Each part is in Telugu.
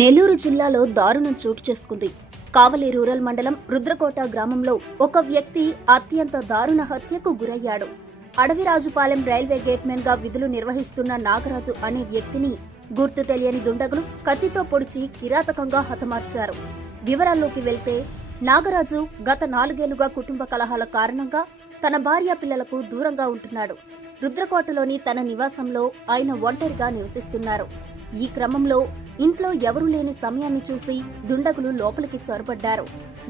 నెల్లూరు జిల్లాలో దారుణం చోటు చేసుకుంది. కావలి రూరల్ మండలం రుద్రకోట గ్రామంలో ఒక వ్యక్తి అత్యంత దారుణ హత్యకు గురయ్యాడు. అడవిరాజుపాలెం రైల్వే గేట్మెన్ గా విధులు నిర్వహిస్తున్న నాగరాజు అనే వ్యక్తిని గుర్తు తెలియని దుండగులు కత్తితో పొడిచి కిరాతకంగా హతమార్చారు. వివరాల్లోకి వెళ్తే, నాగరాజు గత 4 ఏళ్లుగా కుటుంబ కలహాల కారణంగా తన భార్య పిల్లలకు దూరంగా ఉంటున్నాడు. రుద్రకోటలోని తన నివాసంలో ఆయన ఒంటరిగా నివసిస్తున్నారు. ఈ క్రమంలో ఇంట్లో ఎవరూ లేని సమయాన్ని చూసి దుండగులు లోపలికి చొరబడ్డారు.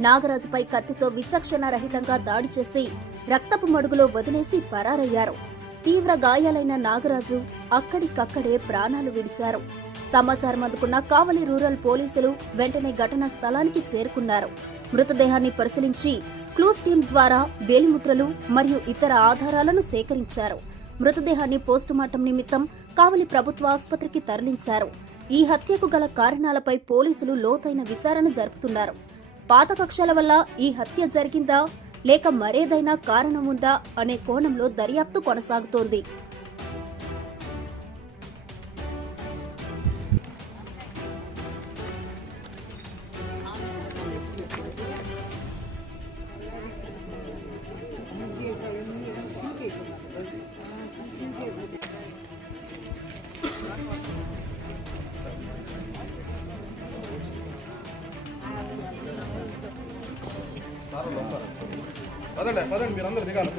నాగరాజుపై కత్తితో విచక్షణ రహితంగా దాడి చేసి రక్తపు మడుగులో వదిలేసి పరారయ్యారు. తీవ్ర గాయాలైన నాగరాజు అక్కడికక్కడే ప్రాణాలు విడిచారు. సమాచారం అందుకున్న కావలి రూరల్ పోలీసులు వెంటనే ఘటనా స్థలానికి చేరుకున్నారు. మృతదేహాన్ని పరిశీలించి క్లూస్ టీం ద్వారా వేలిముద్రలు మరియు ఇతర ఆధారాలను సేకరించారు. మృతదేహాన్ని పోస్టుమార్టం నిమిత్తం కావలి ప్రభుత్వ ఆసుపత్రికి తరలించారు. ఈ హత్యకు గల కారణాలపై పోలీసులు లోతైన విచారణ జరుపుతున్నారు. పాత కక్షల వల్ల ఈ హత్య జరిగిందా లేక మరేదైనా కారణం ఉందా అనే కోణంలో దర్యాప్తు కొనసాగుతోంది. పదండి మీరు అందరు దిగాలి.